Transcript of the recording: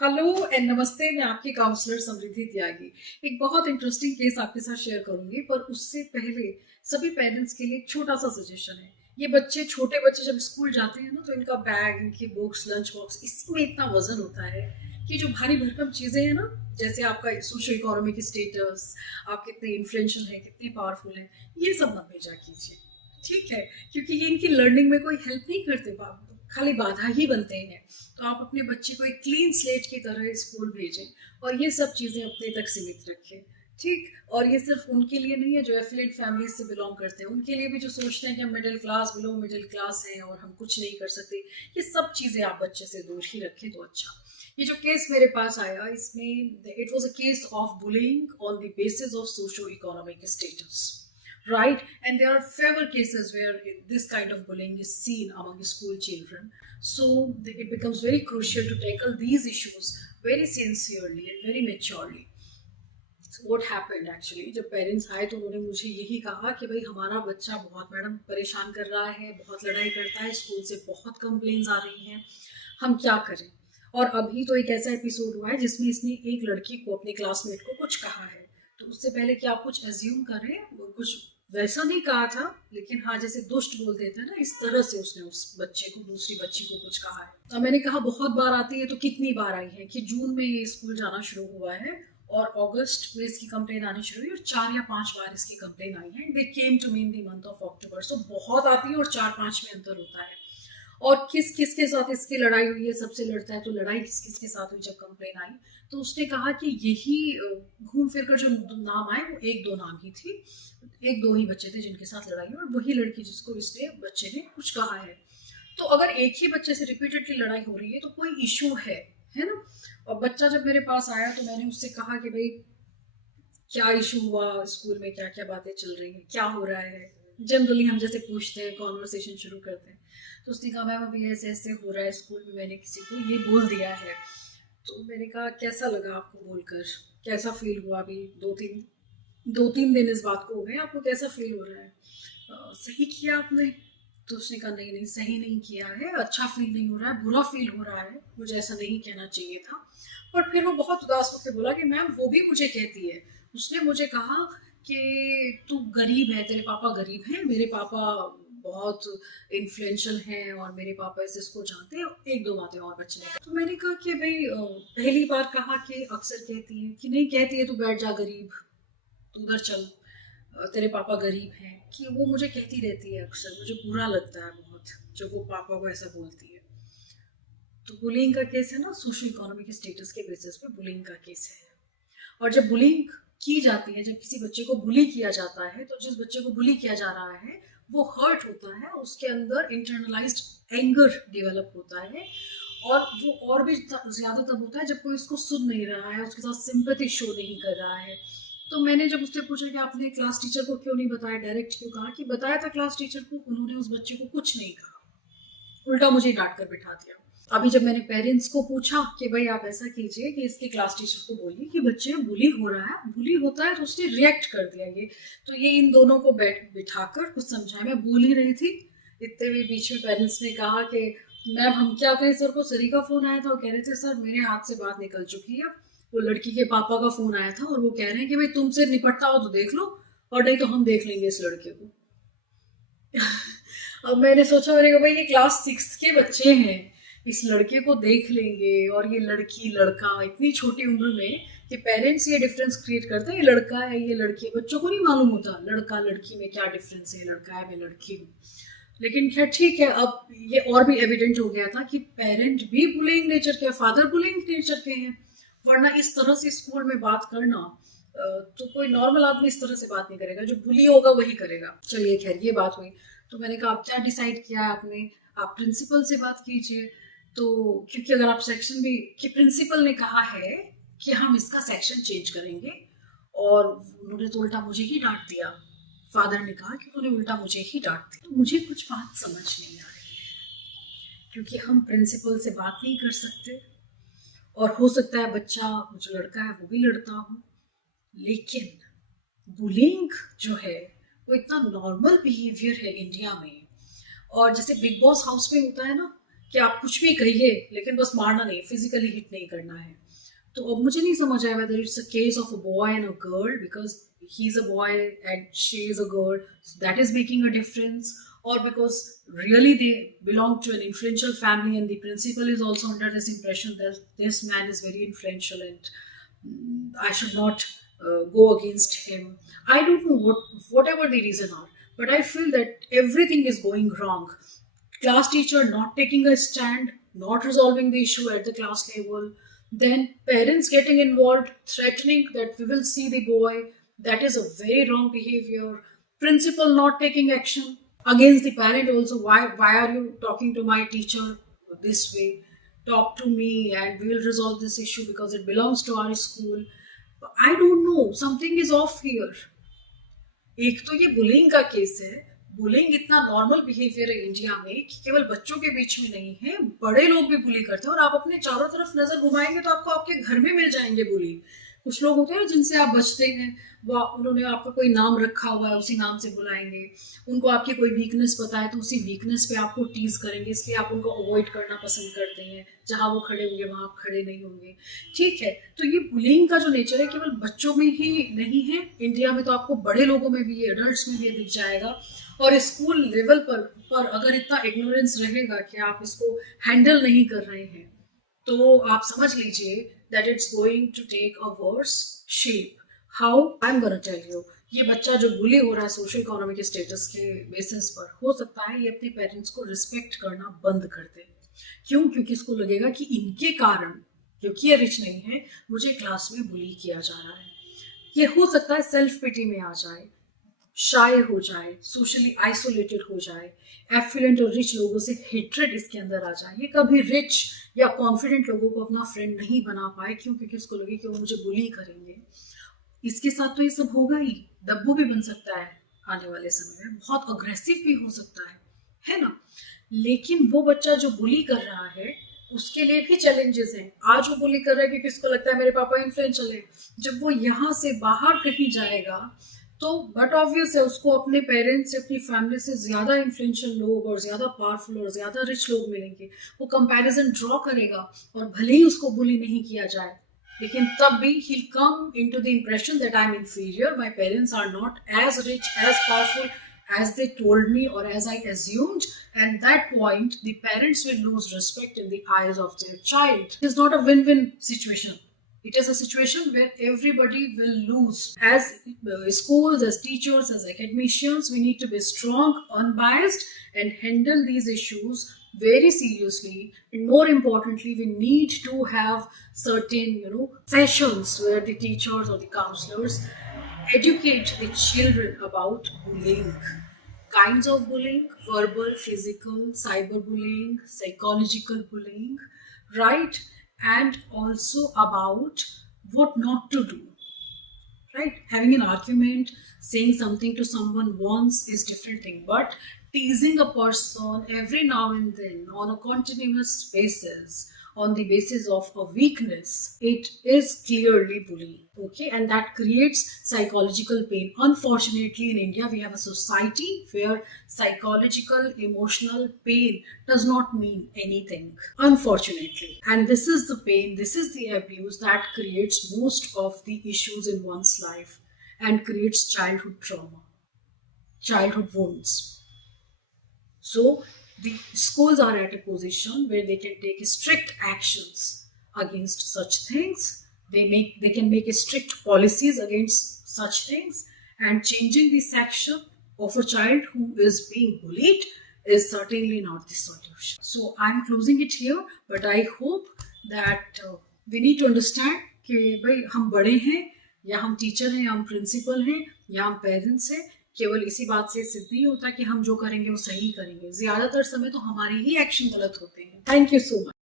Hello and नमस्ते। मैं आपकी काउंसलर समृद्धि त्यागी एक बहुत इंटरेस्टिंग केस आपके साथ शेयर करूंगी, पर उससे पहले सभी पेरेंट्स के लिए एक छोटा सा सजेशन है। ये छोटे बच्चे जब स्कूल जाते हैं ना, तो इनका बैग, इनकी बुक्स, लंच बॉक्स, इसमें इतना वजन होता है कि जो भारी भरकम चीजें हैं ना, जैसे आपका सोशो इकोनॉमिक स्टेटस, आप कितने इन्फ्लुएंशियल हैं, कितने पावरफुल हैं, ये सब मत भेजा कीजिए। ठीक है? क्योंकि ये इनकी लर्निंग में कोई हेल्प नहीं करते, खाली बाधा ही बनते हैं। तो आप अपने बच्चे को एक क्लीन स्लेट की तरह स्कूल भेजें और ये सब चीज़ें अपने तक सीमित रखें। ठीक? और ये सिर्फ उनके लिए नहीं है जो एफिलिएट फैमिलीज से बिलोंग करते हैं, उनके लिए भी जो सोचते हैं कि हम middle class, below middle class हैं और हम कुछ नहीं कर सकते। ये सब चीज़ें आप बच्चे से दूर ही रखें तो अच्छा। ये जो केस मेरे पास आया, इसमें it was a case of bullying on the basis of socio economic status, right? And there are several cases where this kind of bullying is seen among school children. So it becomes very crucial to tackle these issues very sincerely and very maturely. So what happened actually, जब parents आए तो उन्होंने मुझे यही कहा कि भाई हमारा बच्चा बहुत मैडम परेशान कर रहा है, बहुत लड़ाई करता है, स्कूल से बहुत कंप्लेन्स आ रही हैं, हम क्या करें। और अभी तो एक ऐसा एपिसोड हुआ है जिसमें इसने एक लड़की को, अपने क्लासमेट को कुछ कहा है। तो उससे पहले कि आप कुछ एज्यूम करें, वो कुछ वैसा नहीं कहा था, लेकिन हाँ, जैसे दुष्ट बोल देते हैं ना, इस तरह से उसने उस बच्चे को, दूसरी बच्ची को कुछ कहा है। तो मैंने कहा बहुत बार आती है, तो कितनी बार आई है कि जून में ये स्कूल जाना शुरू हुआ है और अगस्त में इसकी कंप्लेन आनी शुरू हुई और 4 या 5 बार इसकी कंप्लेन आई है। They came to me in the month of October. So बहुत आती है और 4-5 में अंतर होता है। और किस किस के साथ इसकी लड़ाई हुई है, सबसे लड़ता है, तो लड़ाई किस किस के साथ हुई जब कंप्लेन आई। तो उसने कहा कि यही घूम फिर कर जो नाम आए वो 1-2 नाम ही थी, 1-2 ही बच्चे थे जिनके साथ लड़ाई हुई और वही लड़की जिसको इसने, बच्चे ने कुछ कहा है। तो अगर एक ही बच्चे से रिपीटेडली लड़ाई हो रही है तो कोई इशू है ना। और बच्चा जब मेरे पास आया तो मैंने उससे कहा कि भाई क्या इशू हुआ, स्कूल में क्या क्या बातें चल रही हैं, क्या हो रहा है। जनरली हम जैसे पूछते हैं, कॉन्वर्सेशन शुरू करते हैं। तो उसने कहा मैम अभी ऐसे ऐसे हो रहा है स्कूल में, मैंने किसी को ये बोल दिया है। तो मैंने कहा कैसा लगा आपको बोलकर, कैसा फील हुआ, अभी 2-3 दिन इस बात को हो गए, आपको कैसा फील हो रहा है। सही किया आपने। तो उसने कहा नहीं नहीं, सही नहीं किया है, अच्छा फील नहीं हो रहा है, बुरा फील हो रहा है, मुझे ऐसा नहीं कहना चाहिए था। पर फिर वो बहुत उदास होकर बोला कि मैम वो भी मुझे कहती है। उसने मुझे कहा कि तू गरीब है, तेरे पापा गरीब हैं, मेरे पापा बहुत इन्फ्लुएंशियल हैं और मेरे पापा इस इसको जानते हैं, 1-2 बातें और बच्चे ने। तो मैंने कहा कि भाई पहली बार कहा कि अक्सर कहती है कि नहीं, कहती है तू बैठ जा गरीब, तू उधर चल, तेरे पापा गरीब हैं, कि वो मुझे कहती रहती है अक्सर। मुझे बुरा लगता है बहुत जब वो पापा को ऐसा बोलती है। तो बुलिंग का केस है ना, सोशल इकोनॉमिक स्टेटस के बेसिस पे बुलिंग का केस है। और जब बुलिंग की जाती है, जब किसी बच्चे को बुली किया जाता है, तो जिस बच्चे को बुली किया जा रहा है वो हर्ट होता है, उसके अंदर इंटरनलाइज्ड एंगर डेवलप होता है। और वो और भी ज्यादा तब होता है जब कोई उसको सुन नहीं रहा है, उसके साथ सिंपैथी शो नहीं कर रहा है। तो मैंने जब उससे पूछा कि आपने क्लास टीचर को क्यों नहीं बताया, डायरेक्ट क्यों कहा, कि बताया था क्लास टीचर को, उन्होंने उस बच्चे को कुछ नहीं कहा, उल्टा मुझे डांट कर बिठा दिया। अभी जब मैंने पेरेंट्स को पूछा कि भाई आप ऐसा कीजिए कि इसके क्लास टीचर को बोलिए कि बच्चे बुली हो रहा है, बुली होता है, तो उसने रिएक्ट कर दिया ये। तो ये इन दोनों को बिठाकर कुछ समझाया, मैं बोल ही रही थी, इतने भी बीच में पेरेंट्स ने कहा कि मैम हम क्या कहें, सर को सरी का फोन आया था, वो कह रहे थे सर मेरे हाथ से बात निकल चुकी है, वो लड़की के पापा का फोन आया था और वो कह रहे हैं कि भाई तुमसे निपटता हो तो देख लो, और नहीं तो हम देख लेंगे इस लड़के को। अब मैंने सोचा, मैंने कहा भाई ये क्लास 6 के बच्चे हैं, इस लड़के को देख लेंगे, और ये लड़की लड़का इतनी छोटी उम्र में कि पेरेंट्स ये डिफरेंस क्रिएट करते हैं, ये लड़का है ये लड़की है, बच्चों को नहीं मालूम होता लड़का लड़की में क्या डिफरेंस है, लड़का है मैं लड़की हूँ। लेकिन खैर ठीक है, अब ये और भी एविडेंट हो गया था कि पेरेंट भी बुलिंग नेचर के, फादर बुलिंग नेचर के हैं। वरना इस तरह से स्कूल में बात करना, तो कोई नॉर्मल आदमी इस तरह से बात नहीं करेगा, जो बुली होगा वही करेगा। चलिए खैर, ये बात हुई। तो मैंने कहा आप क्या डिसाइड किया है आपने, आप प्रिंसिपल से बात कीजिए। तो क्योंकि अगर आप सेक्शन भी, कि प्रिंसिपल ने कहा है कि हम इसका सेक्शन चेंज करेंगे, और उन्होंने तो उल्टा मुझे ही डांट दिया। फादर ने कहा कि उन्होंने उल्टा मुझे ही डांट दी। तो मुझे कुछ बात समझ नहीं आ रही है, क्योंकि हम प्रिंसिपल से बात नहीं कर सकते, और हो सकता है बच्चा, जो लड़का है वो भी लड़ता हो, लेकिन बुलिंग जो है वो इतना नॉर्मल बिहेवियर है इंडिया में। और जैसे बिग बॉस हाउस में होता है ना, कि आप कुछ भी कहिए लेकिन बस मारना नहीं, फिजिकली हिट नहीं करना है। तो अब मुझे नहीं समझ आया whether it's a case of a boy and a girl because he's a boy and she is a girl, so that is making a difference, or because really they belong to an influential family and the principal is also under this impression that this man is very influential and I should not go against him. I don't know whatever the reason are, but I feel that everything is going wrong. Class teacher not taking a stand, not resolving the issue at the class level, then parents getting involved, threatening that we will see the boy, that is a very wrong behavior. Principal not taking action against the parent also, why are you talking to my teacher this way? Talk to me and we will resolve this issue because it belongs to our school. I don't know, something is off here. एक तो ये bullying का case है। Bullying इतना normal behaviour है India में कि केवल बच्चों के बीच में नहीं है, बड़े लोग भी बुली करते हैं और आप अपने चारों तरफ नजर घुमाएंगे तो आपको आपके घर में मिल जाएंगे बुली। कुछ लोग होते हैं जिनसे आप बचते हैं, वो उन्होंने आपका कोई नाम रखा हुआ है, उसी नाम से बुलाएंगे। उनको आपकी कोई वीकनेस पता है तो उसी वीकनेस पे आपको टीज करेंगे, इसलिए आप उनको अवॉइड करना पसंद करते हैं। जहां वो खड़े होंगे वहां आप खड़े नहीं होंगे, ठीक है। तो ये बुलिंग का जो नेचर है केवल बच्चों में ही नहीं है, इंडिया में तो आपको बड़े लोगों में भी, एडल्ट्स में भी दिख जाएगा। और स्कूल लेवल पर अगर इतना इग्नोरेंस रहेगा कि आप इसको हैंडल नहीं कर रहे हैं तो आप समझ लीजिए that it's going to take a worse shape. How? I'm gonna tell you. ये बच्चा जो बुली हो रहा है सोशल इकोनॉमिक स्टेटस के बेसिस पर, हो सकता है ये अपने पेरेंट्स को रिस्पेक्ट करना बंद कर दे। क्यों? क्योंकि इसको लगेगा कि इनके कारण, क्योंकि ये रिच नहीं है, मुझे क्लास में बुली किया जा रहा है। ये हो सकता है सेल्फ पिटी में आ जाए, शाय हो जाए, सोशली आइसोलेटेड हो जाए, एफिलेंट और रिच लोगों से हेट्रेड इसके अंदर आ जाए। ये कभी रिच या कॉन्फिडेंट लोगों को अपना फ्रेंड नहीं बना पाए। क्यों? क्योंकि उसको लगे कि वो मुझे बुली करेंगे। इसके साथ तो ये सब होगा ही। दब्बू भी बन सकता है आने वाले समय में, बहुत अग्रेसिव भी हो सकता है ना। लेकिन वो बच्चा जो बुली कर रहा है उसके लिए भी चैलेंजेस हैं। आज वो बुली कर रहा है क्योंकि उसको लगता है मेरे पापा इन्फ्लुएंशियल है। जब वो यहाँ से बाहर कहीं जाएगा तो बट ऑब्वियस है उसको अपने पेरेंट्स से, अपनी फैमिली से ज्यादा इन्फ्लुएंशियल लोग और ज्यादा पावरफुल और ज्यादा रिच लोग मिलेंगे। वो कंपैरिजन ड्रॉ करेगा और भले ही उसको बुली नहीं किया जाए, लेकिन तब भी he'll come into the impression that I'm inferior, my parents are not as rich, as powerful as they told me or as I assumed, and that point the parents will lose respect in the eyes of their child. It is not a win-win situation. It is a situation where everybody will lose. As schools, as teachers, as academicians, we need to be strong, unbiased, and handle these issues very seriously. And more importantly, we need to have certain, sessions where the teachers or the counselors educate the children about bullying. Kinds of bullying: verbal, physical, cyberbullying, psychological bullying, right? And also about what not to do, right? Having an argument, saying something to someone once is different thing, but teasing a person every now and then on a continuous basis, on the basis of a weakness, it is clearly bullying, okay? And that creates psychological pain. Unfortunately, in India we have a society where psychological emotional pain does not mean anything, unfortunately. And this is the pain, this is the abuse that creates most of the issues in one's life and creates childhood trauma, childhood wounds. So the schools are at a position where they can take strict actions against such things. They can make strict policies against such things, and changing the section of a child who is being bullied is certainly not the solution. So I'm closing it here, but I hope that we need to understand कि भाई हम बड़े हैं या हम teacher हैं या हम प्रिंसिपल हैं या हम पेरेंट्स हैं, केवल इसी बात से सिद्ध नहीं होता कि हम जो करेंगे वो सही करेंगे। ज्यादातर समय तो हमारे ही एक्शन गलत होते हैं। Thank you so much.